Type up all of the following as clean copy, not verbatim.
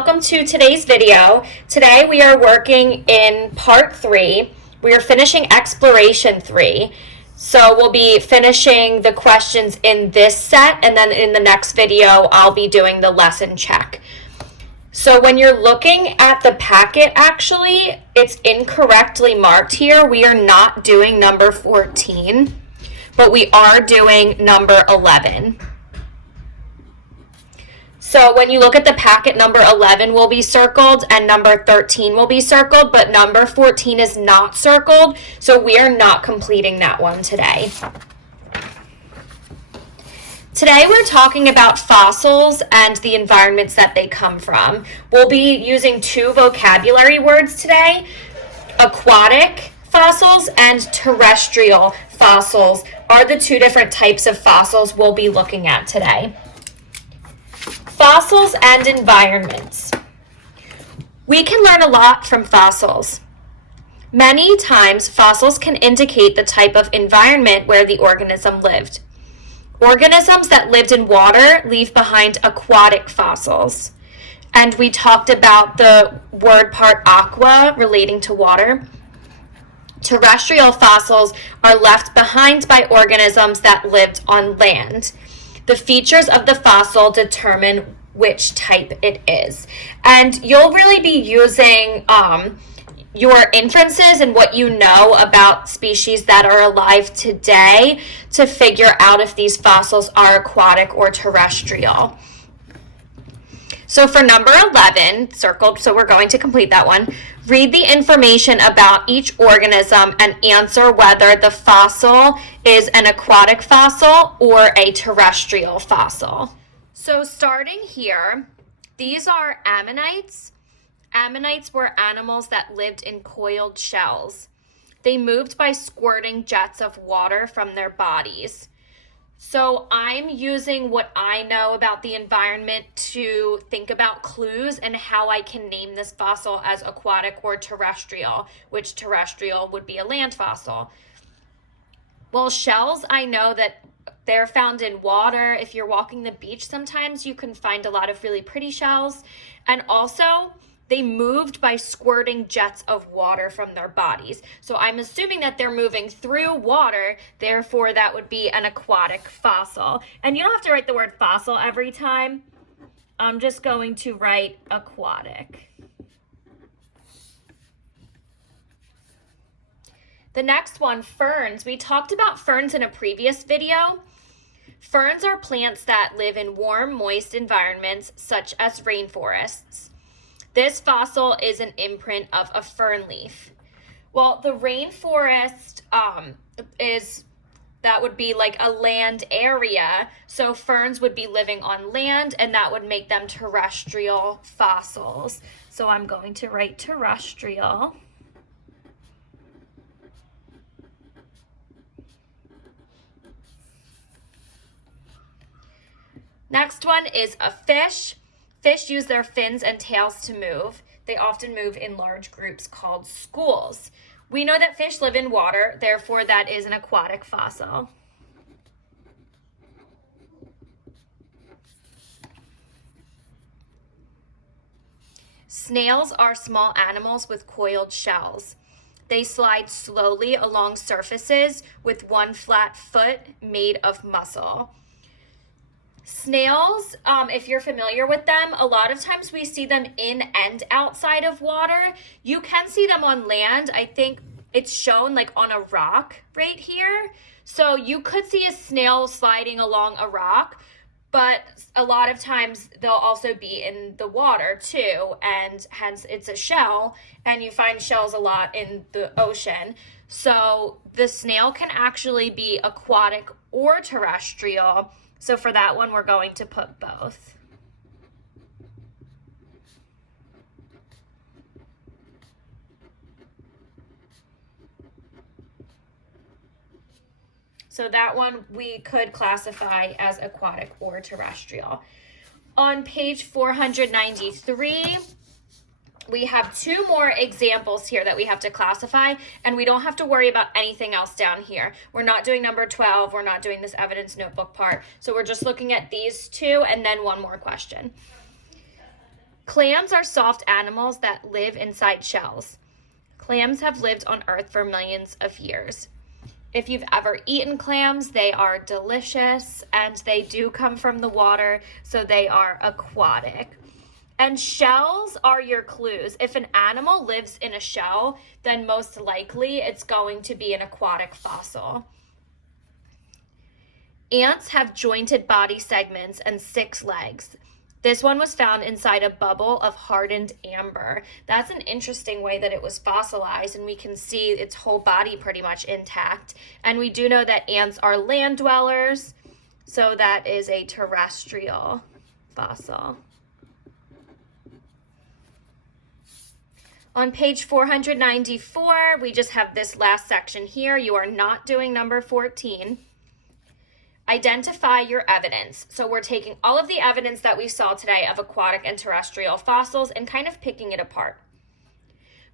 welcome to today's video. Today we are working in part 3. We are finishing exploration 3. So we'll be finishing the questions in this set, and then in the next video I'll be doing the lesson check. So when you're looking at the packet, actually, it's incorrectly marked here. We are not doing number 14, but we are doing number 11. So when you look at the packet, number 11 will be circled and number 13 will be circled, but number 14 is not circled, so we are not completing that one today. Today we're talking about fossils and the environments that they come from. We'll be using 2 vocabulary words today: aquatic fossils and terrestrial fossils are the 2 different types of fossils we'll be looking at today. Fossils and environments. We can learn a lot from fossils. Many times, fossils can indicate the type of environment where the organism lived. Organisms that lived in water leave behind aquatic fossils. And we talked about the word part aqua relating to water. Terrestrial fossils are left behind by organisms that lived on land. The features of the fossil determine which type it is. And you'll really be using your inferences and what you know about species that are alive today to figure out if these fossils are aquatic or terrestrial. So for number 11, circled, so we're going to complete that one, read the information about each organism and answer whether the fossil is an aquatic fossil or a terrestrial fossil. So starting here, these are ammonites. Ammonites were animals that lived in coiled shells. They moved by squirting jets of water from their bodies. So I'm using what I know about the environment to think about clues and how I can name this fossil as aquatic or terrestrial, which terrestrial would be a land fossil. Well, shells, I know that they're found in water. If you're walking the beach, sometimes you can find a lot of really pretty shells. And also, they moved by squirting jets of water from their bodies. So I'm assuming that they're moving through water, therefore that would be an aquatic fossil. And you don't have to write the word fossil every time. I'm just going to write aquatic. The next one, ferns. We talked about ferns in a previous video. Ferns are plants that live in warm, moist environments such as rainforests. This fossil is an imprint of a fern leaf. Well, the rainforest that would be like a land area. So ferns would be living on land, and that would make them terrestrial fossils. So I'm going to write terrestrial. Next one is a fish. Fish use their fins and tails to move. They often move in large groups called schools. We know that fish live in water, therefore that is an aquatic fossil. Snails are small animals with coiled shells. They slide slowly along surfaces with one flat foot made of muscle. Snails, if you're familiar with them, a lot of times we see them in and outside of water. You can see them on land. I think it's shown like on a rock right here. So you could see a snail sliding along a rock, but a lot of times they'll also be in the water too, and hence it's a shell, and you find shells a lot in the ocean. So the snail can actually be aquatic or terrestrial. So for that one, we're going to put both. So that one we could classify as aquatic or terrestrial. On page 493, we have 2 more examples here that we have to classify, and we don't have to worry about anything else down here. We're not doing number 12. We're not doing this evidence notebook part. So we're just looking at these 2 and then one more question. Clams are soft animals that live inside shells. Clams have lived on Earth for millions of years. If you've ever eaten clams, they are delicious and they do come from the water, so they are aquatic. And shells are your clues. If an animal lives in a shell, then most likely it's going to be an aquatic fossil. Ants have jointed body segments and 6 legs. This one was found inside a bubble of hardened amber. That's an interesting way that it was fossilized, and we can see its whole body pretty much intact. And we do know that ants are land dwellers, so that is a terrestrial fossil. On page 494, we just have this last section here. You are not doing number 14. Identify your evidence. So we're taking all of the evidence that we saw today of aquatic and terrestrial fossils and kind of picking it apart.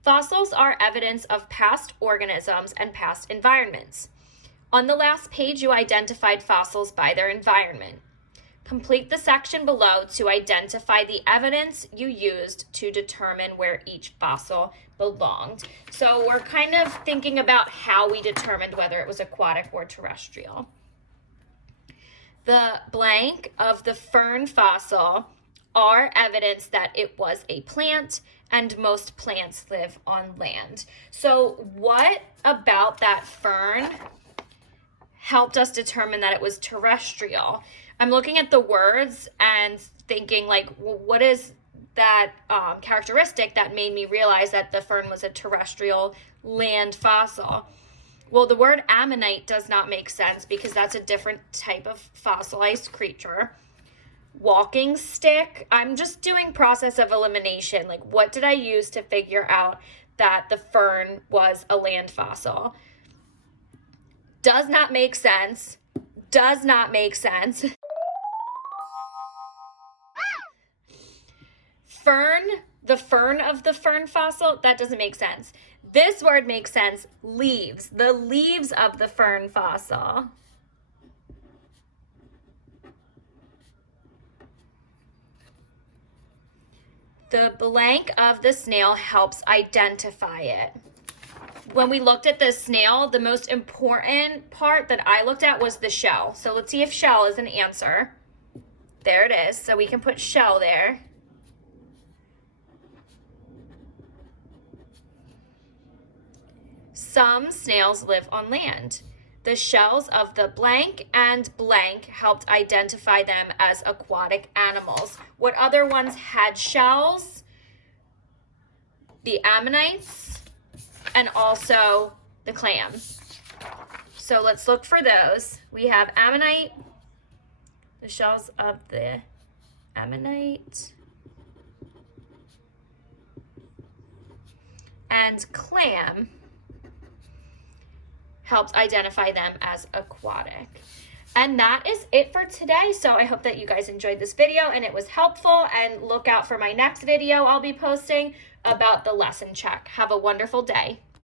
Fossils are evidence of past organisms and past environments. On the last page, you identified fossils by their environment. Complete the section below to identify the evidence you used to determine where each fossil belonged. So we're kind of thinking about how we determined whether it was aquatic or terrestrial. The blank of the fern fossil are evidence that it was a plant, and most plants live on land. So what about that fern helped us determine that it was terrestrial? I'm looking at the words and thinking, like, well, what is that characteristic that made me realize that the fern was a terrestrial land fossil? Well, the word ammonite does not make sense because that's a different type of fossilized creature. Walking stick, I'm just doing process of elimination. Like, what did I use to figure out that the fern was a land fossil? Does not make sense. Does not make sense. Fern, the fern of the fern fossil, that doesn't make sense. This word makes sense. Leaves, the leaves of the fern fossil. The blank of the snail helps identify it. When we looked at the snail, the most important part that I looked at was the shell. So let's see if shell is an answer. There it is. So we can put shell there. Some snails live on land. The shells of the blank and blank helped identify them as aquatic animals. What other ones had shells? The ammonites and also the clam. So let's look for those. We have ammonite, the shells of the ammonite, and clam helps identify them as aquatic. And that is it for today. So I hope that you guys enjoyed this video and it was helpful, and look out for my next video I'll be posting about the lesson check. Have a wonderful day.